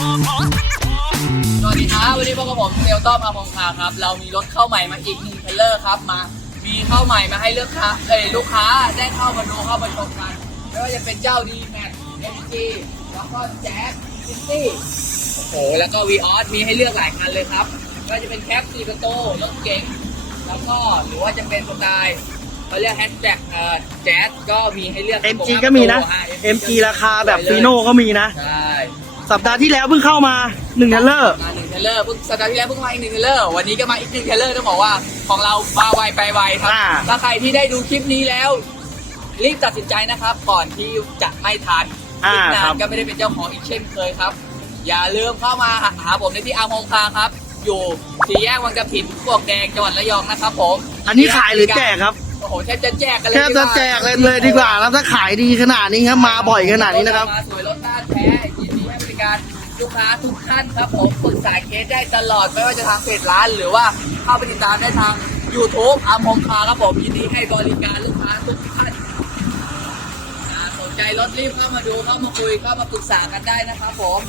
สวัสดีครับวันนี้พวกบผมเซลต้อมอาพงคาครับ เรามีรถเข้าใหม่มาอีกหนึ่งเทรลเลอร์ครับมา มีเข้าใหม่มาให้เลือกค้าเอ้ยลูกค้าได้เข้ามาดูเข้ามาชมกันไม่ว่าจะเป็นเจ้าดีแม็กเอ็มจีแล้วก็แจ๊สซิตี้โอ้โหแล้วก็วีออสมีให้เลือกหลายคันเลยครับไม่ว่าจะเป็นแคปซีกระโตรถเก๋งแล้วก็หรือว่าจะเป็นสไตล์เขาเรียกแฮชแบ็กเอ่อแจ๊สก็มีให้เลือก MG ก็มีนะ MG ราคาแบบฟีโน่ก็มีนะ ใช่ สัปดาห์ที่แล้วเพิ่งเข้ามาหนึ่งเทรลเลอร์มาหนึ่งเทรลเลอร์เพิ่งสัปดาห์ที่แล้วเพิ่งมาอีกหนึ่งเทรลเลอร์วันนี้ก็มาอีกหนึ่งเทรลเลอร์ต้องบอกว่าของเรามาไวไปไวครับอ่าถ้าใครที่ได้ดูคลิปนี้แล้ว รีบตัดสินใจนะครับ ก่อนที่จะไม่ทันอ่าอีกนาครันบก็ไม่ได้เป็นเจ้าของอีกเช่นเคยครับ อย่าลืมเข้ามาหาหาผมในที่อาร์มงคาครับ อยู่สี่แยกวังกระถินพวกแดงจังหวัดระยองนะครับผมอันนี้ขายหรือแจกครับโอ้โหแทบจะแจกกันเลยแค่จะแจกเลยเลยดีกว่าแล้วถ้าขายดีขนาดนี้ครับมาบ่อยขนาดนี้นะครับมาสวยรถด้านแท้ยินดีให้บ ริการลูกค้าทุกท่านครับผมปรึกษาเคสได้ตลอดไม่ว่าจะทางเพจร้าน หรือว่าเข้าไปติดตามได้ทาง YouTube อาร์มงคาครับผมยินดีให้บริการลูกค้าทุกท่านสนใจรถรีบเข้ามาดูเข้ามาคุยเข้ามาปรึกษากันได้นะครับผม